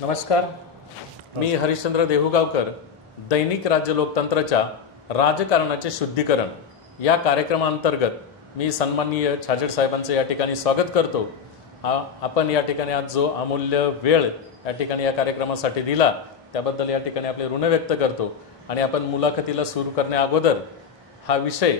नमस्कार, मी हरिश्चंद्र देहुगावकर. दैनिक राज्य लोकतंत्राच्या राजकारणाचे शुद्धीकरण या कार्यक्रमांतर्गत मी सन्माननीय छाजेड साहेबांचे या ठिकाणी स्वागत करतो. आपण या ठिकाणी आज जो अमूल्य वेळ या ठिकाणी या कार्यक्रमासाठी दिला त्याबद्दल या ठिकाणी आपले ऋण व्यक्त करतो. आणि आपण मुलाखतीला सुरू करण्या अगोदर हा विषय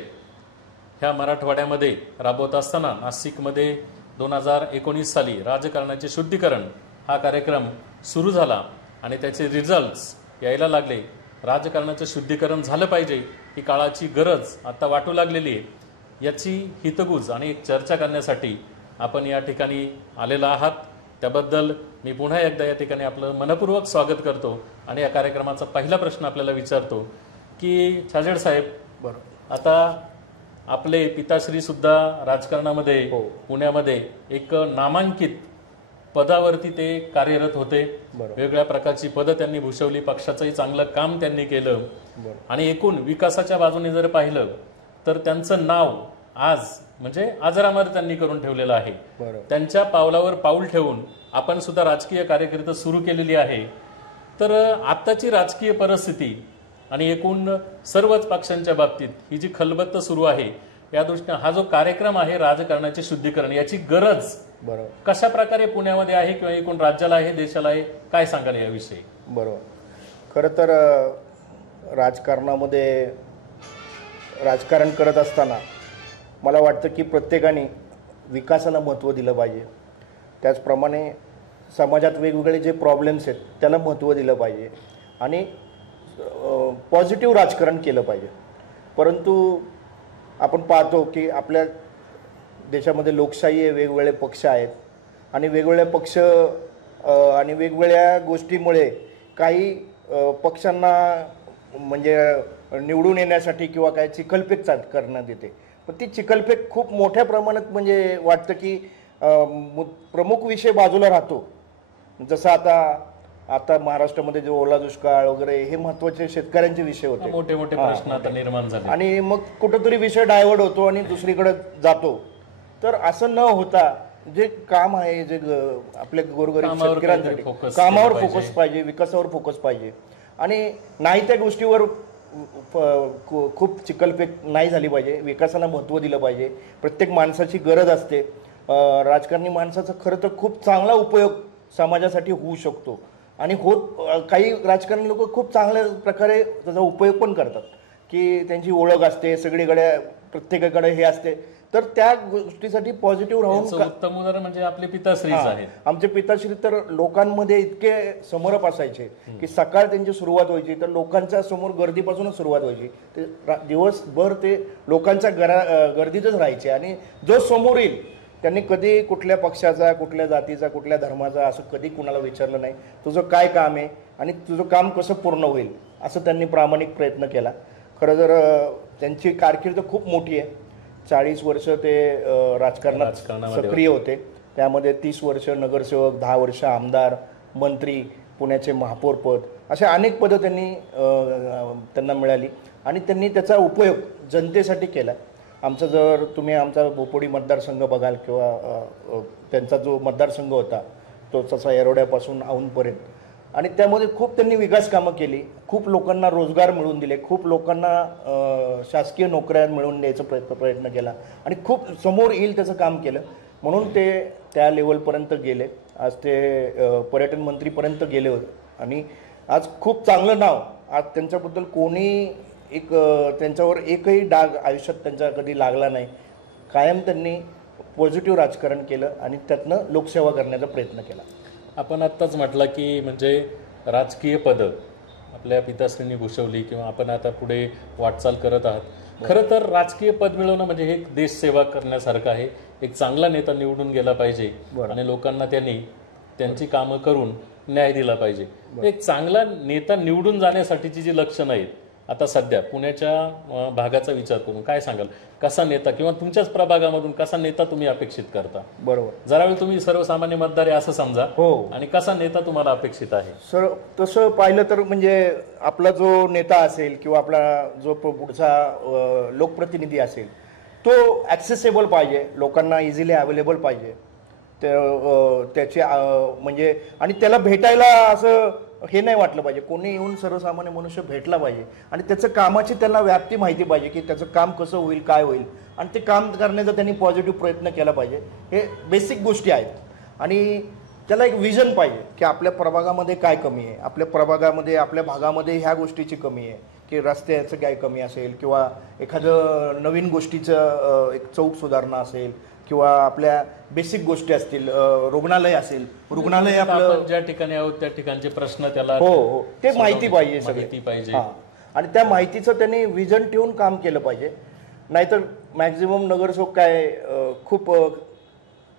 ह्या मराठवाड्यामध्ये राबवत असताना नाशिकमध्ये 2019 साली राजकारणाचे शुद्धीकरण हा कार्यक्रम सुरू झाला आणि त्याचे रिझल्ट्स यायला लागले. राजकारणाचं शुद्धीकरण झालं पाहिजे ही काळाची गरज आता वाटू लागलेली आहे. याची हितगुज आणि एक चर्चा करण्यासाठी आपण या ठिकाणी आलेला आहात. त्याबद्दल मी पुन्हा एकदा या ठिकाणी आपलं मनपूर्वक स्वागत करतो. आणि या कार्यक्रमाचा पहिला प्रश्न आपल्याला विचारतो की छाजेड साहेब, बरं, आता आपले पिताश्री सुद्धा राजकारणामध्ये पुण्यामध्ये एक नामांकित पदावरती ते कार्यरत होते. वेगवेगळ्या प्रकारची पदं त्यांनी भूषवली, पक्षाचंही चांगलं काम त्यांनी केलं. आणि एकूण विकासाच्या बाजूने जर पाहिलं तर त्यांचं नाव आज म्हणजे अजरामर त्यांनी करून ठेवलेलं आहे. त्यांच्या पावलावर पाऊल ठेवून आपण सुद्धा राजकीय कारकीर्द सुरू केलेली आहे. तर आत्ताची राजकीय परिस्थिती आणि एकूण सर्वच पक्षांच्या बाबतीत ही जी खलबत्त सुरू आहे या दृष्टीने हा जो कार्यक्रम आहे राजकारणाचे शुद्धीकरण याची गरज कशा प्रकारे पुण्यामध्ये आहे किंवा एकूण राज्याला आहे, देशाला आहे, काय सांगाल याविषयी? बरोबर. खरं तर राजकारणामध्ये राजकारण करत असताना मला वाटतं की प्रत्येकाने विकासाला महत्त्व दिलं पाहिजे. त्याचप्रमाणे समाजात वेगवेगळे जे प्रॉब्लेम्स आहेत त्याला महत्त्व दिलं पाहिजे आणि पॉझिटिव्ह राजकारण केलं पाहिजे. परंतु आपण पाहतो की आपल्या देशामध्ये लोकशाही आहे, वेगवेगळे पक्ष आहेत आणि वेगवेगळे पक्ष आणि वेगवेगळ्या गोष्टीमुळे काही पक्षांना म्हणजे निवडून येण्यासाठी किंवा काय चिखलफेक करण्यात येते. पण ती चिखलफेक खूप मोठ्या प्रमाणात म्हणजे वाटतं की प्रमुख विषय बाजूला राहतो. जसं आता महाराष्ट्रामध्ये जो ओला दुष्काळ वगैरे हे महत्त्वाचे शेतकऱ्यांचे विषय होते, मोठे मोठे प्रश्न आता निर्माण झाले आणि मग कुठंतरी विषय डायव्हर्ट होतो आणि दुसरीकडे जातो. तर असं न होता जे काम आहे, जे आपल्या गोरगरीब शेतकऱ्यांसाठी कामावर फोकस पाहिजे, विकासावर फोकस पाहिजे आणि नाही त्या गोष्टीवर खूप चिखलफेक नाही झाली पाहिजे. विकासाला महत्त्व दिलं पाहिजे. प्रत्येक माणसाची गरज असते. राजकारणी माणसाचा खरं तर खूप चांगला उपयोग समाजासाठी होऊ शकतो आणि काही राजकारणी लोक खूप चांगल्या प्रकारे त्याचा उपयोग पण करतात की त्यांची ओळख असते, सगळीकडे प्रत्येकाकडे हे असते. तर त्या गोष्टीसाठी पॉझिटिव्ह राहून उत्तम उदाहरण म्हणजे आपले पिताश्री आहेत. आमचे पिताश्री तर लोकांमध्ये इतके समर्प असायचे की सकाळ त्यांची सुरुवात व्हायची तर लोकांच्या समोर गर्दीपासूनच सुरुवात व्हायची. ते दिवसभर ते लोकांच्या गर्दीतच राहायचे आणि जो समोर येईल त्यांनी कधी कुठल्या पक्षाचा, कुठल्या जातीचा, कुठल्या धर्माचा असं कधी कुणाला विचारलं नाही. तुझं काय काम आहे आणि तुझं काम कसं पूर्ण होईल असं त्यांनी प्रामाणिक प्रयत्न केला. खरं तर त्यांची कारकीर्द खूप मोठी आहे. 40 वर्ष ते राजकारणात सक्रिय होते. त्यामध्ये 30 वर्ष नगरसेवक, 10 वर्ष आमदार, मंत्री, पुण्याचे महापौरपद अशा अनेक पदं त्यांना मिळाली आणि त्यांनी त्याचा उपयोग जनतेसाठी केला. जर तुम्ही आमचा बोपोडी मतदारसंघ बघाल किंवा त्यांचा जो मतदारसंघ होता तो तसा येरवड्यापासून औंधपर्यंत आणि त्यामध्ये खूप त्यांनी विकास कामं केली. खूप लोकांना रोजगार मिळवून दिले, खूप लोकांना शासकीय नोकऱ्या मिळवून द्यायचा प्रयत्न केला आणि खूप समोर येईल त्याचं काम केलं. म्हणून ते त्या लेवलपर्यंत गेले. आज ते पर्यटन मंत्रीपर्यंत गेले होते आणि आज खूप चांगलं नाव. आज त्यांच्याबद्दल कोणी त्यांच्यावर एकही डाग आयुष्यात त्यांच्या कधी लागला नाही. कायम त्यांनी पॉझिटिव्ह राजकारण केलं आणि त्यातनं लोकसेवा करण्याचा प्रयत्न केला. आपण आत्ताच म्हटलं की म्हणजे राजकीय पदं आपल्या पिताश्रींनी भूषवली किंवा आपण आता पुढे वाटचाल करत आहात. खरं तर राजकीय पद मिळवणं म्हणजे हे देशसेवा करण्यासारखं आहे. एक चांगला नेता निवडून गेला पाहिजे आणि लोकांना त्यांची कामं करून न्याय दिला पाहिजे. एक चांगला नेता निवडून जाण्यासाठीची जी लक्षणं आहेत आता सध्या पुण्याच्या भागाचा विचार करून काय सांगाल? कसा नेता किंवा तुमच्याच प्रभागामधून कसा नेता तुम्ही अपेक्षित करता? बरोबर. जरा वेळ तुम्ही सर्वसामान्य मतदार आहे असं समजा. हो. आणि कसा नेता तुम्हाला अपेक्षित आहे? सर तसं पाहिलं तर म्हणजे आपला जो नेता असेल किंवा आपला जो पुढचा लोकप्रतिनिधी असेल तो ॲक्सेसेबल पाहिजे, लोकांना इझिली अवेलेबल पाहिजे. त्याची म्हणजे आणि त्याला भेटायला असं हे नाही वाटलं पाहिजे, कोणी येऊन सर्वसामान्य मनुष्य भेटला पाहिजे आणि त्याचं कामाची त्याला व्याप्ती माहिती पाहिजे की त्याचं काम कसं होईल, काय होईल आणि ते काम करण्याचा त्यांनी पॉझिटिव्ह प्रयत्न केला पाहिजे. हे बेसिक गोष्टी आहेत आणि त्याला एक विजन पाहिजे की आपल्या प्रभागामध्ये काय कमी आहे, आपल्या प्रभागामध्ये आपल्या भागामध्ये ह्या गोष्टीची कमी आहे की रस्त्याचं काय कमी असेल किंवा एखादं नवीन गोष्टीचं एक चौक सुधारणा असेल किंवा आपल्या बेसिक गोष्टी असतील, रुग्णालय असेल, रुग्णालय आपलं ज्या ठिकाणी आहोत त्या ठिकाणचे प्रश्न त्याला हो ते माहिती पाहिजे, माहिती पाहिजे आणि त्या माहितीचं त्यांनी विजन ठेवून काम केलं पाहिजे. नाहीतर मॅक्झिमम नगरसेवक काय खूप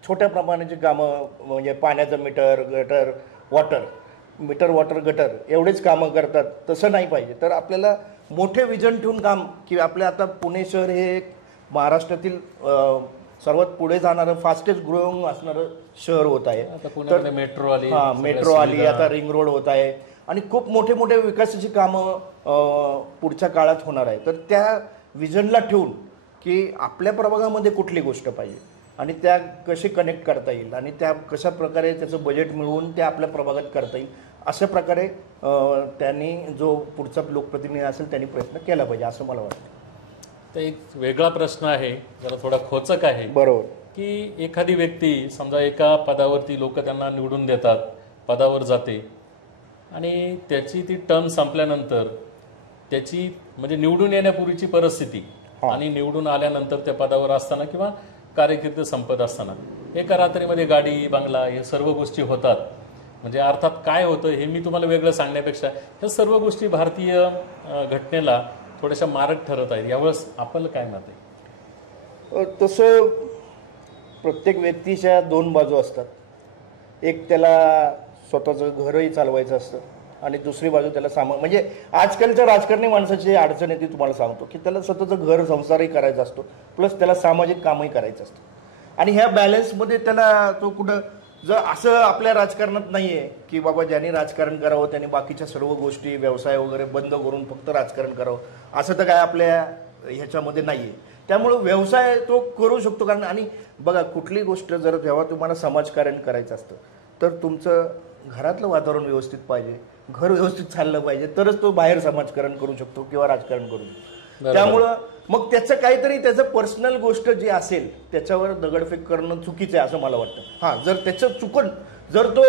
छोट्या प्रमाणाची कामं म्हणजे पाण्याचं मीटर वॉटर गटर एवढेच कामं करतात, तसं नाही पाहिजे. तर आपल्याला मोठे विजन ठेवून काम की आपल्या आता पुणे शहर हे एक महाराष्ट्रातील सर्वात पुढे जाणारं फास्टेस्ट ग्रोइंग असणारं शहर होत आहे. तर मेट्रो आली, मेट्रो आली, आता रिंग रोड होत आहे आणि खूप मोठे मोठे विकासाची कामं पुढच्या काळात होणार आहे. तर त्या विजनला ठेवून की आपल्या प्रभागामध्ये कुठली गोष्ट पाहिजे आणि त्या कशी कनेक्ट करता येईल आणि त्या कशा प्रकारे त्याचं बजेट मिळवून ते आपल्या प्रभागात करता येईल अशा प्रकारे त्यांनी जो पुढचा लोकप्रतिनिधी असेल त्यांनी प्रयत्न केला पाहिजे असं मला वाटतं. तर एक वेगळा प्रश्न आहे, जरा थोडा खोचक आहे. बरोबर की एखादी व्यक्ती समजा एका पदावरती लोक त्यांना निवडून देतात, पदावर जाते आणि त्याची ती टर्म संपल्यानंतर त्याची म्हणजे निवडून येण्यापूर्वीची परिस्थिती आणि निवडून आल्यानंतर त्या पदावर असताना किंवा कारकीर्द संपत असताना एका रात्रीमध्ये गाडी, बंगला हे सर्व गोष्टी होतात. म्हणजे अर्थात काय होतं हे मी तुम्हाला वेगळं सांगण्यापेक्षा ह्या सर्व गोष्टी भारतीय घटनेला थोड्याशा मारक ठरत आहेत. यावेळेस आपल्याला काय मत आहे? तसं प्रत्येक व्यक्तीच्या दोन बाजू असतात. एक त्याला स्वतःचं घरही चालवायचं असतं आणि दुसरी बाजू त्याला म्हणजे आजकालच्या राजकारणी माणसाची अडचण आहे ती तुम्हाला सांगतो की त्याला स्वतःचं घर संसारही करायचा असतो प्लस त्याला सामाजिक कामही करायचं असतं आणि ह्या बॅलन्समध्ये त्याला तो कुठं जर असं आपल्या राजकारणात नाही आहे की बाबा ज्यांनी राजकारण करावं त्यांनी बाकीच्या सर्व गोष्टी व्यवसाय वगैरे बंद करून फक्त राजकारण करावं असं तर काय आपल्या ह्याच्यामध्ये नाही आहे. त्यामुळं व्यवसाय तो करू शकतो कारण आणि बघा कुठली गोष्ट जर जेव्हा तुम्हाला समाजकारण करायचं असतं तर तुमचं घरातलं वातावरण व्यवस्थित पाहिजे, घर व्यवस्थित चाललं पाहिजे तरच तो बाहेर समाजकारण करू शकतो किंवा राजकारण करू शकतो. त्यामुळं मग त्याचं काहीतरी त्याचं पर्सनल गोष्ट जी असेल त्याच्यावर दगडफेक करणं चुकीचं आहे असं मला वाटतं. हां, जर त्याचं चुकून जर तो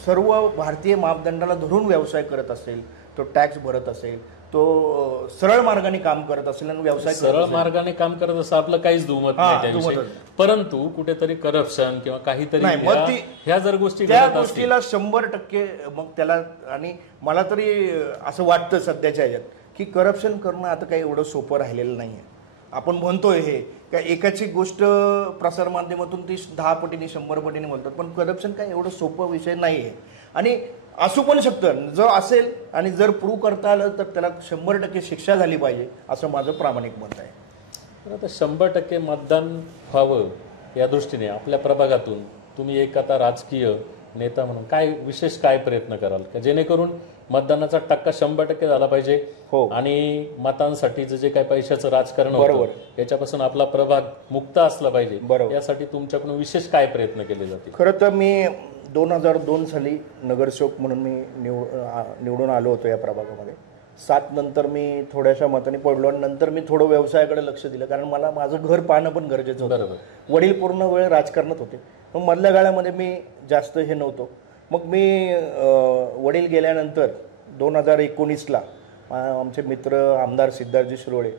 सर्व भारतीय मापदंडाला धरून व्यवसाय करत असेल, तो टॅक्स भरत असेल, तो सरळ मार्गाने काम करत असेल आणि व्यवसाय सरळ मार्गाने काम करत असं आपलं काहीच दुमत नाही, परंतु कुठेतरी करप्शन किंवा काहीतरी ह्या जर गोष्टी त्या गोष्टीला 100% मग त्याला आणि मला तरी असं वाटतं सध्याच्या ह्याच्यात की करप्शन करणं आता काही एवढं सोपं राहिलेलं नाही आहे. आपण म्हणतोय हे का एकाची गोष्ट प्रसारमाध्यमातून ती 10 पटीने 100 पटीने बोलतात, पण करप्शन काय एवढं सोपं विषय नाही आहे आणि असू पण शकतं. जर असेल आणि जर प्रूव्ह करता आलं तर त्याला 100% शिक्षा झाली पाहिजे असं माझं प्रामाणिक मत आहे. तर आता 100% मतदान व्हावं या दृष्टीने आपल्या प्रभागातून तुम्ही एक आता राजकीय नेता म्हणून काय विशेष काय प्रयत्न कराल का जेणेकरून मतदानाचा टक्का 100% झाला पाहिजे आणि मतांसाठीचं जे काही पैशाचं राजकारण होतं याच्यापासून आपला प्रभाग मुक्त असला पाहिजे, यासाठी तुमच्याकडून विशेष काय प्रयत्न केले जातील? खरं तर मी 2002 साली नगरसेवक म्हणून मी निवडून आलो होतो या प्रभागामध्ये. 7 नंतर मी थोड्याशा मताने पडलो आणि नंतर मी थोडं व्यवसायाकडे लक्ष दिलं कारण मला माझं घर पाहणं पण गरजेचं होतं. वडील पूर्ण वेळ राजकारणात होते, मग मधल्या काळामध्ये मी जास्त हे नव्हतो. मग मी वडील गेल्यानंतर 2019ला आमचे मित्र आमदार सिद्धार्थजी शिरोळे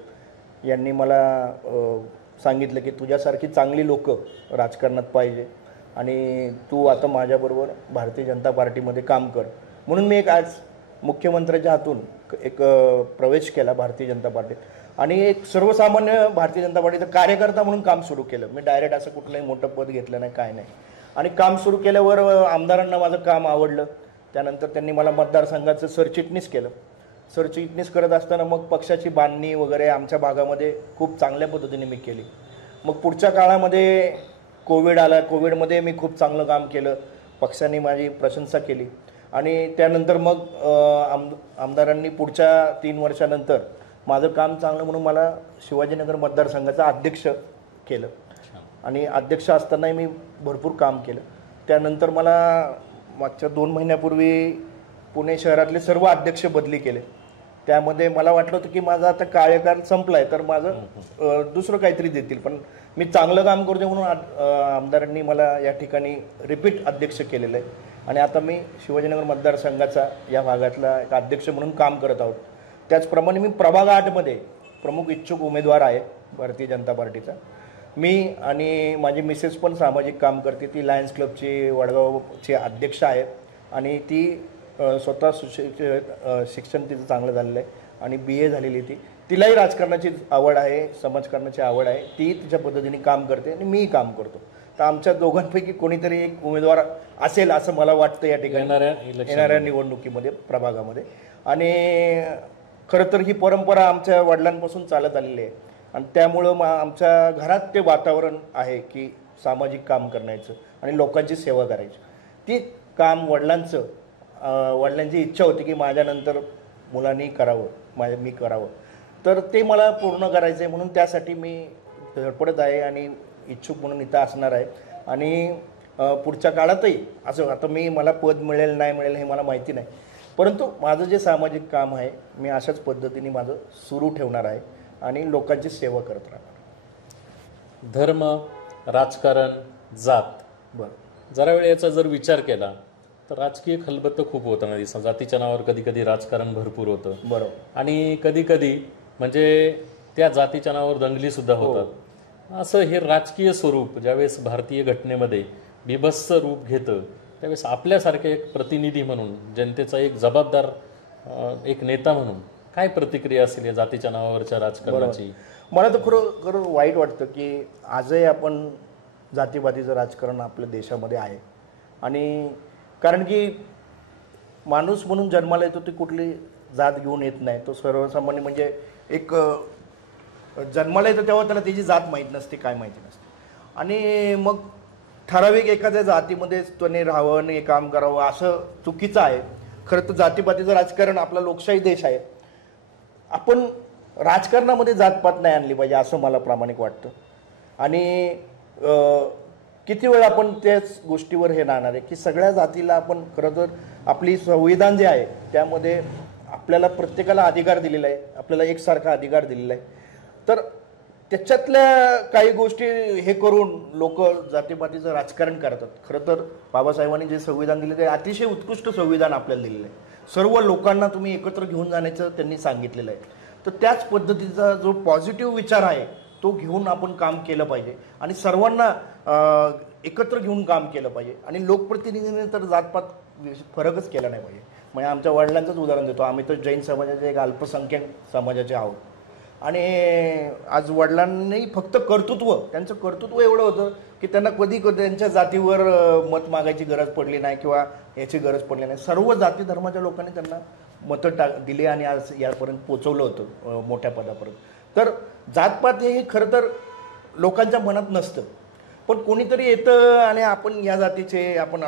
यांनी मला सांगितलं की तुझ्यासारखी चांगली लोक राजकारणात पाहिजे आणि तू आता माझ्याबरोबर भारतीय जनता पार्टीमध्ये काम कर. म्हणून मी आज मुख्यमंत्र्याच्या हातून एक प्रवेश केला भारतीय जनता पार्टीत आणि एक सर्वसामान्य भारतीय जनता पार्टीचा कार्यकर्ता म्हणून काम सुरू केलं. मी डायरेक्ट असं कुठलंही मोठं पद घेतलं नाही, काय नाही. आणि काम सुरू केल्यावर आमदारांना माझं काम आवडलं. त्यानंतर त्यांनी मला मतदारसंघाचं सरचिटणीस केलं. सरचिटणीस करत असताना मग पक्षाची बांधणी वगैरे आमच्या भागामध्ये खूप चांगल्या पद्धतीने मी केली. मग पुढच्या काळामध्ये कोविड आला, कोविडमध्ये मी खूप चांगलं काम केलं, पक्षाने माझी प्रशंसा केली आणि त्यानंतर मग आमदारांनी पुढच्या 3 वर्षानंतर माझं काम चांगलं म्हणून मला शिवाजीनगर मतदारसंघाचा अध्यक्ष केलं. आणि अध्यक्ष असतानाही मी भरपूर काम केलं. त्यानंतर मला मागच्या 2 महिन्यापूर्वी पुणे शहरातले सर्व अध्यक्ष बदली केले. त्यामध्ये मला वाटलं होतं की माझा आता कार्यकाळ संपलाय तर माझं दुसरं काहीतरी देतील, पण मी चांगलं काम करतो म्हणून आमदारांनी मला या ठिकाणी रिपीट अध्यक्ष केलेलं आहे. आणि आता मी शिवाजीनगर मतदारसंघाचा या भागातला एक अध्यक्ष म्हणून काम करत आहोत. त्याचप्रमाणे मी प्रभाग 8मध्ये प्रमुख इच्छुक उमेदवार आहे भारतीय जनता पार्टीचा. मी आणि माझी मिसेस पण सामाजिक काम करते. ती लायन्स क्लबची वडगावची अध्यक्ष आहे आणि ती स्वतः शिक्षण तिचं चांगलं झालेलं आहे आणि BA झालेली तिलाही राजकारणाची आवड आहे, समाजकारणाची आवड आहे. ती तिच्या पद्धतीने काम करते आणि मीही काम करतो. तर आमच्या दोघांपैकी कोणीतरी एक उमेदवार असेल असं मला वाटतं या ठिकाणी येणाऱ्या निवडणुकीमध्ये प्रभागामध्ये. आणि खरं तर ही परंपरा आमच्या वडिलांपासून चालत आलेली आहे आणि त्यामुळं आमच्या घरात ते वातावरण आहे की सामाजिक काम करण्याचं आणि लोकांची सेवा करायची. ती काम वडिलांची इच्छा होती की माझ्यानंतर मुलांनी करावं, मी करावं. तर ते मला पूर्ण करायचं आहे म्हणून त्यासाठी मी धडपडत आहे आणि इच्छुक म्हणून इथं असणार आहे. आणि पुढच्या काळातही असं आता मला पद मिळेल नाही मिळेल हे मला माहिती नाही, परंतु माझं जे सामाजिक काम आहे मी अशाच पद्धतीने माझं सुरू ठेवणार आहे आणि लोकांची सेवा करत राहणार. धर्म, राजकारण, जात, जरा वेळ याचा जर विचार केला तर राजकीय खलबत्तं खूप होताना दिसतं. जातीच्या नावावर कधी कधी राजकारण भरपूर होतं. बरोबर. आणि कधी कधी म्हणजे त्या जातीच्या नावावर दंगली सुद्धा होतात. असं हे राजकीय स्वरूप ज्यावेळेस भारतीय घटनेमध्ये बिभत्स रूप घेतं त्यावेळेस आपल्यासारखे एक प्रतिनिधी म्हणून, जनतेचा एक जबाबदार एक नेता म्हणून काय प्रतिक्रिया असेल या जातीच्या नावावरच्या राजकारणाची? मला तर खरं वाईट वाटतं की आजही आपण जातीवादीचं राजकारण आपल्या देशामध्ये आहे. आणि कारण की माणूस म्हणून जन्माला येतो ते कुठली जात घेऊन येत नाही. तो सर्वसामान्य म्हणजे एक जन्माला येतो तेव्हा त्याला त्याची जात माहीत नसते, काय माहिती नसते. आणि मग ठराविक एखाद्या जातीमध्ये त्याने राहावं, हे काम करावं असं चुकीचं आहे. खरं तर जातीपातीचं राजकारण आपला लोकशाही देश आहे. आपण राजकारणामध्ये जातपात नाही आणली पाहिजे असं मला प्रामाणिक वाटतं. आणि किती वेळ आपण त्याच गोष्टीवर हे राहणार आहे की सगळ्या जातीला आपण खरं तर आपली संविधान जे आहे त्यामध्ये आपल्याला प्रत्येकाला अधिकार दिलेला आहे, आपल्याला एकसारखा अधिकार दिलेला आहे. तर त्याच्यातल्या काही गोष्टी हे करून लोक जातीपातीचं राजकारण करतात. खरं तर बाबासाहेबांनी जे संविधान दिले ते अतिशय उत्कृष्ट संविधान आपल्याला दिलेलं आहे. सर्व लोकांना तुम्ही एकत्र घेऊन जाण्याचं त्यांनी सांगितलेलं आहे. तर त्याच पद्धतीचा जो पॉझिटिव्ह विचार आहे तो घेऊन आपण काम केलं पाहिजे आणि सर्वांना एकत्र घेऊन काम केलं पाहिजे. आणि लोकप्रतिनिधीने तर जातपात फरकच केला नाही पाहिजे. म्हणजे आमच्या वडिलांचंच उदाहरण देतो. आम्ही तर जैन समाजाचे एक अल्पसंख्याक समाजाचे आहोत आणि आज वडिलांनी फक्त त्यांचं कर्तृत्व एवढं होतं की त्यांना कधी त्यांच्या जातीवर मत मागायची गरज पडली नाही किंवा याची गरज पडली नाही. सर्व जाती धर्माच्या लोकांनी त्यांना मतं दिली आणि आज यापर्यंत पोचवलं होतं मोठ्या पदापर्यंत. तर जातपात हे खरं तर लोकांच्या मनात नसतं, पण कोणीतरी येतं आणि आपण या जातीचे आपण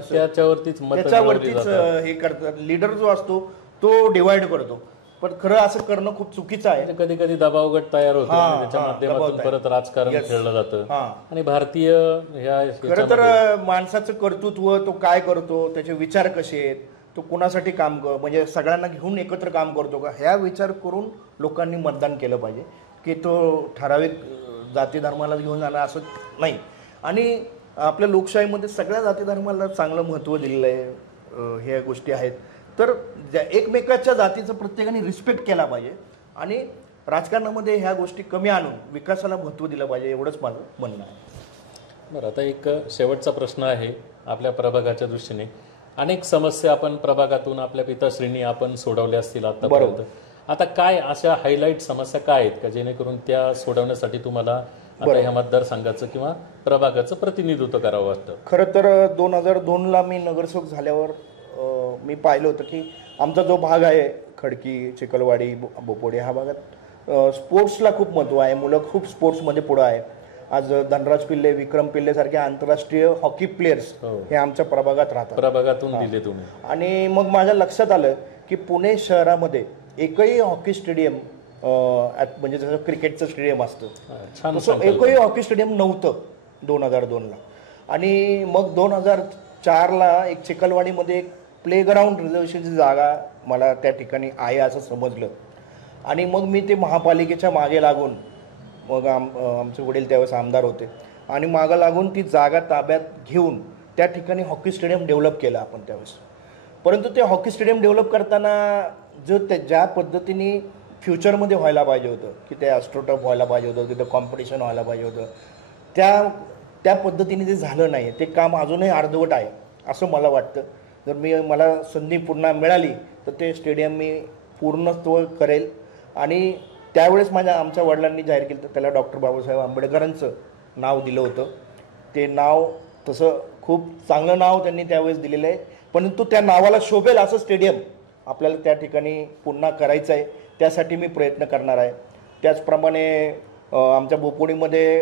त्याच्यावरतीच हे करतात. लीडर जो असतो तो डिवाइड करतो, पण खरं असं करणं खूप चुकीचं आहे. कधी कधी दबाव गट तयार होतो, त्याच्या माध्यमातून परत राजकारण खेळलं जातं. आणि भारतीय खरं तर माणसाचं कर्तृत्व, तो काय करतो, त्याचे विचार कसे आहेत, तो कुणासाठी काम म्हणजे सगळ्यांना घेऊन एकत्र काम करतो का, ह्या विचार करून लोकांनी मतदान केलं पाहिजे की तो ठराविक जाती धर्माला घेऊन जाणं असं नाही. आणि आपल्या लोकशाहीमध्ये सगळ्या जाती धर्माला चांगलं महत्त्व दिलेलं आहे. ह्या गोष्टी आहेत. तर एकमेकाच्या जातीचं प्रत्येकाने रिस्पेक्ट केला पाहिजे आणि राजकारणामध्ये ह्या गोष्टी कमी आणून विकासाला महत्त्व दिलं पाहिजे, एवढंच माझं म्हणणं आहे. बरं, आता एक शेवटचा प्रश्न आहे आपल्या प्रभागाच्या दृष्टीने. अनेक समस्या आपण प्रभागातून आपल्या पिताश्रींनी आपण सोडवल्या असतील आतापर्यंत. आता काय अशा हायलाईट समस्या काय आहेत का जेणेकरून त्या सोडवण्यासाठी तुम्हाला आता ह्या मतदारसंघाचं किंवा प्रभागाचं प्रतिनिधित्व करावं वाटतं? खरं तर 2002ला मी नगरसेवक झाल्यावर मी पाहिलं होतं की आमचा जो भाग आहे खडकी, चिखलवाडी, बोपोडी ह्या भागात स्पोर्ट्सला खूप महत्त्व आहे. मुलं खूप स्पोर्ट्समध्ये पुढं आहे. आज धनराज पिल्ले, विक्रम पिल्ले सारखे आंतरराष्ट्रीय हॉकी प्लेयर्स हे आमच्या प्रभागात राहतात. प्रभागातून दिले तुम्ही. आणि मग माझ्या लक्षात आलं की पुणे शहरामध्ये एकही हॉकी स्टेडियम म्हणजे जसं क्रिकेटचं स्टेडियम असतं छान तसं एकही हॉकी स्टेडियम नव्हतं 2002ला. आणि मग 2004ला एक चिखलवाडीमध्ये एक प्लेग्राऊंड रिझर्वेशनची जागा मला त्या ठिकाणी आहे असं समजलं. आणि मग मी ते महापालिकेच्या मागे लागून, मग आमचे वडील त्यावेळेस आमदार होते, आणि मागं लागून ती जागा ताब्यात घेऊन त्या ठिकाणी हॉकी स्टेडियम डेव्हलप केलं आपण त्यावेळेस. परंतु ते हॉकी स्टेडियम डेव्हलप करताना ज्या पद्धतीने फ्युचरमध्ये व्हायला पाहिजे होतं, की ते ॲस्ट्रोटर्फ व्हायला पाहिजे होतं, तिथं कॉम्पिटिशन व्हायला पाहिजे होतं, त्या पद्धतीने ते झालं नाही. ते काम अजूनही अर्धवट आहे असं मला वाटतं. जर मला संधी पुन्हा मिळाली तर ते स्टेडियम मी पूर्णत्व करेल. आणि त्यावेळेस आमच्या वडिलांनी जाहीर केलं तर त्याला डॉक्टर बाबासाहेब आंबेडकरांचं नाव दिलं होतं. ते नाव तसं खूप चांगलं नाव त्यांनी त्यावेळेस दिलेलं आहे, परंतु त्या नावाला शोभेल असं स्टेडियम आपल्याला त्या ठिकाणी पुन्हा करायचं आहे. त्यासाठी मी प्रयत्न करणार आहे. त्याचप्रमाणे आमच्या बोपोडीमध्ये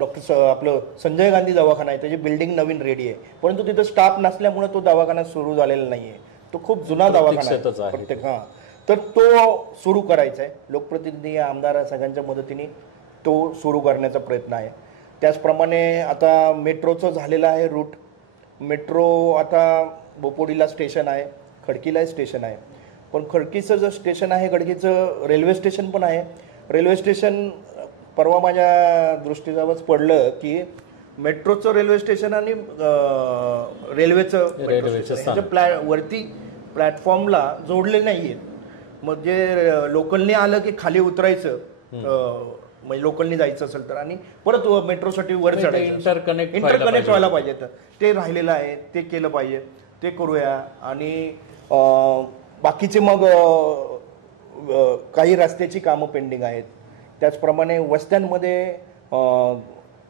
आपलं संजय गांधी दवाखाना आहे, त्याची बिल्डिंग नवीन रेडी आहे, परंतु तिथं स्टाफ नसल्यामुळे तो दवाखाना सुरू झालेला नाही आहे. तो खूप जुना दवाखाना आहे प्रत्येक. तर तो सुरू करायचा आहे. लोकप्रतिनिधी आमदार सगळ्यांच्या मदतीने तो सुरू करण्याचा प्रयत्न आहे. त्याचप्रमाणे आता मेट्रोचं झालेलं आहे रूट. मेट्रो आता बोपोडीला स्टेशन आहे, खडकीला स्टेशन आहे, पण खडकीचं जे स्टेशन आहे, खडकीचं रेल्वे स्टेशन पण आहे. रेल्वे स्टेशन परवा माझ्या दृष्टीजवळच पडलं की मेट्रोचं रेल्वे स्टेशन आणि रेल्वेचं वरती प्लॅटफॉर्मला जोडले नाही आहेत. म्हणजे लोकलनी आलं की खाली उतरायचं, म्हणजे लोकलनी जायचं असेल तर, आणि परत मेट्रोसाठी वर चढायचं. इंटरकनेक्ट व्हायला पाहिजे. तर ते राहिलेलं आहे, ते केलं पाहिजे, ते करूया. आणि बाकीचे मग काही रस्त्याची कामं पेंडिंग आहेत. त्याचप्रमाणे वस्त्यांमध्ये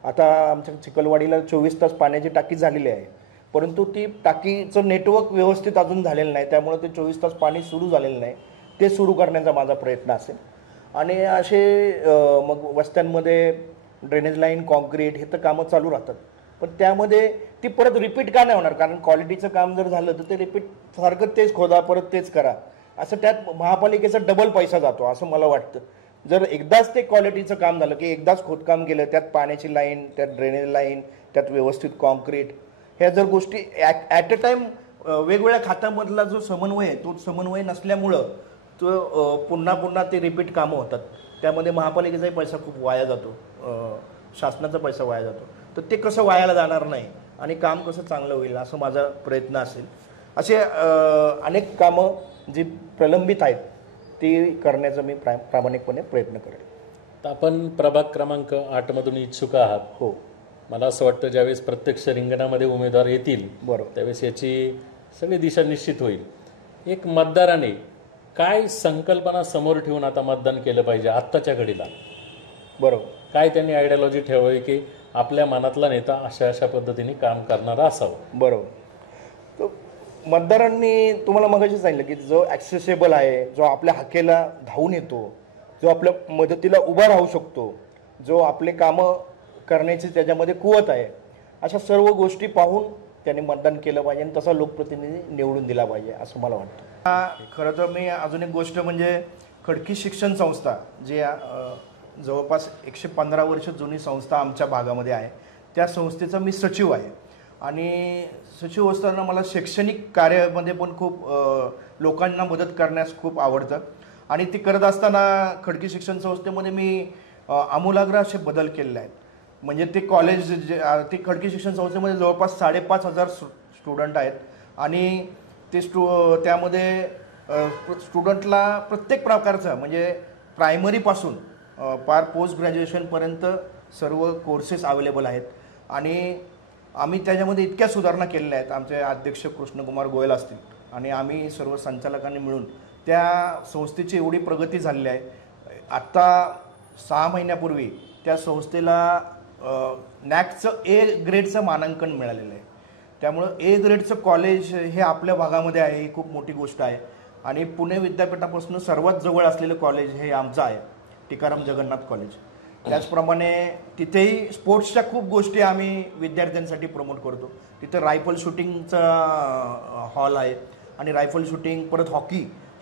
आता आमच्या चिखलवाडीला 24 तास पाण्याची टाकी झालेली आहे, परंतु ती टाकीचं नेटवर्क व्यवस्थित अजून झालेलं नाही, त्यामुळे ते 24 तास पाणी सुरू झालेलं नाही. ते सुरू करण्याचा माझा प्रयत्न असेल. आणि असे मग वस्त्यांमध्ये ड्रेनेज लाईन, कॉन्क्रीट हे तर कामं चालू राहतात, पण त्यामध्ये ती परत रिपीट का नाही होणार? कारण क्वालिटीचं काम जर झालं तर ते रिपीट सारखं तेच खोदा, परत तेच करा, असं त्यात महापालिकेचा डबल पैसा जातो असं मला वाटतं. जर एकदाच ते क्वालिटीचं काम झालं की एकदाच खोदकाम केलं, त्यात पाण्याची लाईन, त्यात ड्रेनेज लाईन, त्यात व्यवस्थित कॉन्क्रीट, ह्या जर गोष्टी ॲट अ टाईम वेगवेगळ्या खात्यामधला जो समन्वय आहे तो समन्वय नसल्यामुळं तो पुन्हा ते रिपीट कामं होतात. त्यामध्ये महापालिकेचाही पैसा खूप वाया जातो, शासनाचा पैसा वाया जातो. तर ते कसं वायाला जाणार नाही आणि काम कसं चांगलं होईल असं माझा प्रयत्न असेल. असे अनेक कामं जी प्रलंबित आहेत ती करण्याचा मी प्रामाणिकपणे प्रयत्न करेन. तर आपण प्रभाग क्रमांक 8 मधून इच्छुक आहात. हो. मला असं वाटतं ज्यावेळेस प्रत्यक्ष रिंगणामध्ये उमेदवार येतील बरोबर त्यावेळेस याची सगळी दिशा निश्चित होईल. एक मतदाराने काय संकल्पना समोर ठेवून आता मतदान केलं पाहिजे आत्ताच्या घडीला? बरोबर. काय त्यांनी आयडियोलॉजी ठेवावी की आपल्या मनातला नेता अशा पद्धतीने काम करणारा असावं? बरोबर. तर मतदारांनी तुम्हाला मगाशी सांगितलं की जो ॲक्सेसेबल आहे, जो आपल्या हाकेला धावून येतो, जो आपल्या मदतीला उभा राहू शकतो, जो आपले कामं करण्याची त्याच्यामध्ये कुवत आहे, अशा सर्व गोष्टी पाहून त्यांनी मतदान केलं पाहिजे आणि तसा लोकप्रतिनिधी निवडून दिला पाहिजे असं मला वाटतं. खरं तर मी अजून एक गोष्ट म्हणजे खडकी शिक्षण संस्था जी जवळपास 115 वर्ष जुनी संस्था आमच्या भागामध्ये आहे, त्या संस्थेचा मी सचिव आहे. आणि सचिव असताना मला शैक्षणिक कार्यामध्ये पण खूप लोकांना मदत करण्यास खूप आवडतं. आणि ती करत असताना खडकी शिक्षण संस्थेमध्ये मी आमूलाग्र असे बदल केलेले आहेत. म्हणजे ते कॉलेज ते खडकी शिक्षण संस्थेमध्ये जवळपास 5,500 स्टुडंट आहेत आणि ते त्यामध्ये स्टुडंटला प्रत्येक प्रकारचं म्हणजे प्रायमरीपासून पार पोस्ट ग्रॅज्युएशनपर्यंत सर्व कोर्सेस अवेलेबल आहेत. आणि आम्ही त्याच्यामध्ये इतक्या सुधारणा केलेल्या आहेत. आमचे अध्यक्ष कृष्णकुमार गोयल असतील आणि आम्ही सर्व संचालकांनी मिळून त्या संस्थेची एवढी प्रगती झालेली आहे. आत्ता 6 महिन्यापूर्वी त्या संस्थेला नॅकचं ए ग्रेडचं मानांकन मिळालेलं आहे. त्यामुळं ए ग्रेडचं कॉलेज हे आपल्या भागामध्ये आहे, ही खूप मोठी गोष्ट आहे. आणि पुणे विद्यापीठापासून सर्वात जवळ असलेलं कॉलेज हे आमचं आहे, टिकाराम जगन्नाथ कॉलेज. त्याचप्रमाणे तिथेही स्पोर्ट्सच्या खूप गोष्टी आम्ही विद्यार्थ्यांसाठी प्रमोट करतो. तिथं रायफल शूटिंगचा हॉल आहे आणि रायफल शूटिंग, परत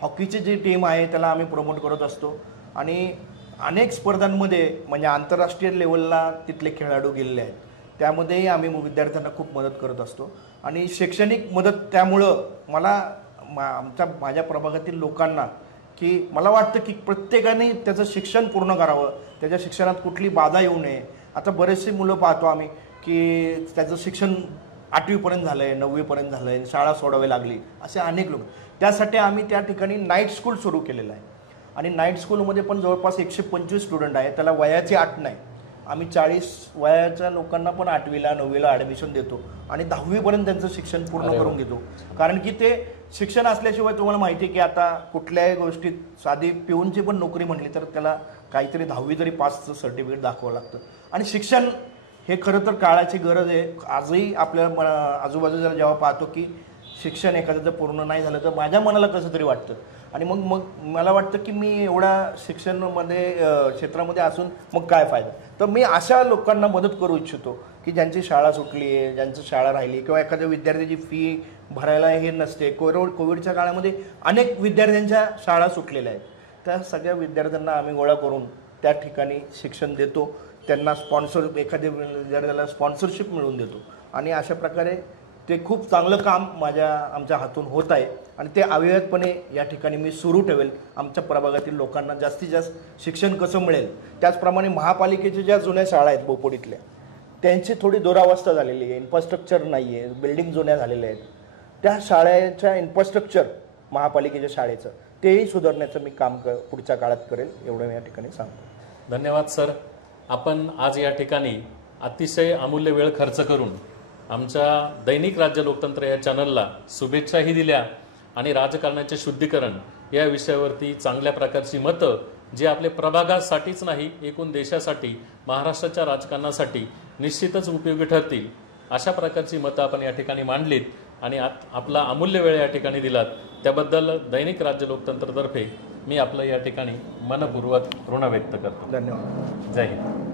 हॉकीची जी टीम आहे त्याला आम्ही प्रमोट करत असतो आणि अनेक स्पर्धांमध्ये म्हणजे आंतरराष्ट्रीय लेवलला तिथले खेळाडू गेलेले आहेत, त्यामध्येही आम्ही विद्यार्थ्यांना खूप मदत करत असतो. आणि शैक्षणिक मदत त्यामुळं मला माझ्या प्रभागातील लोकांना की मला वाटतं की प्रत्येकाने त्याचं शिक्षण पूर्ण करावं, त्याच्या शिक्षणात कुठली बाधा येऊ नये. आता बरेचसे मुलं पाहतो आम्ही की त्याचं शिक्षण 8वीपर्यंत झालं आहे, 9वीपर्यंत झालं आहे, शाळा सोडावी लागली, असे अनेक लोक. त्यासाठी आम्ही त्या ठिकाणी नाईट स्कूल सुरू केलेलं आहे आणि नाईट स्कूलमध्ये पण जवळपास 125 स्टुडंट आहे. त्याला वयाची अट नाही. आम्ही 40 वयाच्या लोकांना पण 8वीला 9वीला ॲडमिशन देतो आणि 10वीपर्यंत त्यांचं शिक्षण पूर्ण करून घेतो. कारण की ते शिक्षण असल्याशिवाय तुम्हाला माहिती आहे की आता कुठल्याही गोष्टीत साधी पिऊनची पण नोकरी म्हटली तर त्याला काहीतरी 10वी तरी पासचं सर्टिफिकेट दाखवावं लागतं. आणि शिक्षण हे खरं तर काळाची गरज आहे. आजही आपल्या आजूबाजूला जेव्हा पाहतो की शिक्षण एखादं जर पूर्ण नाही झालं तर माझ्या मनाला कसं तरी वाटतं. आणि मग मला वाटतं की मी एवढ्या शिक्षणामध्ये क्षेत्रामध्ये असून मग काय फायदा. तर मी अशा लोकांना मदत करू इच्छितो की ज्यांची शाळा सुटली आहे, ज्यांची शाळा राहिली किंवा एखाद्या विद्यार्थ्याची फी भरायला हे नसते. कोविडच्या काळामध्ये अनेक विद्यार्थ्यांच्या शाळा सुटलेल्या आहेत. त्या सगळ्या विद्यार्थ्यांना आम्ही गोळा करून त्या ठिकाणी शिक्षण देतो. त्यांना एखाद्या विद्यार्थ्याला स्पॉन्सरशिप मिळवून देतो आणि अशा प्रकारे ते खूप चांगलं काम आमच्या हातून होत आहे आणि ते अविरतपणे या ठिकाणी मी सुरू ठेवेल. आमच्या प्रभागातील लोकांना जास्तीत जास्त शिक्षण कसं मिळेल. त्याचप्रमाणे महापालिकेच्या ज्या जुन्या शाळा आहेत बोपोडीतल्या त्यांची थोडी दुरावस्था झालेली आहे, इन्फ्रास्ट्रक्चर नाही आहे, बिल्डिंग जुन्या झालेल्या आहेत. त्या शाळेच्या इन्फ्रास्ट्रक्चर महापालिकेच्या शाळेचं तेही सुधारण्याचं मी काम पुढच्या काळात करेल एवढं मी या ठिकाणी सांगतो. धन्यवाद सर. आपण आज या ठिकाणी अतिशय अमूल्य वेळ खर्च करून आमच्या दैनिक राज्य लोकतंत्र या चॅनलला शुभेच्छाही दिल्या आणि राजकारणाचे शुद्धीकरण या विषयावरती चांगल्या प्रकारची मतं जे आपले प्रभागासाठीच नाही एकूण देशासाठी महाराष्ट्राच्या राजकारणासाठी निश्चितच उपयोगी ठरतील अशा प्रकारची मतं आपण या ठिकाणी मांडलीत आणि आपला अमूल्य वेळ या ठिकाणी दिलात त्याबद्दल दैनिक राज्य लोकतंत्रतर्फे मी आपलं या ठिकाणी मनपूर्वक ऋण व्यक्त करतो. धन्यवाद. जय हिंद.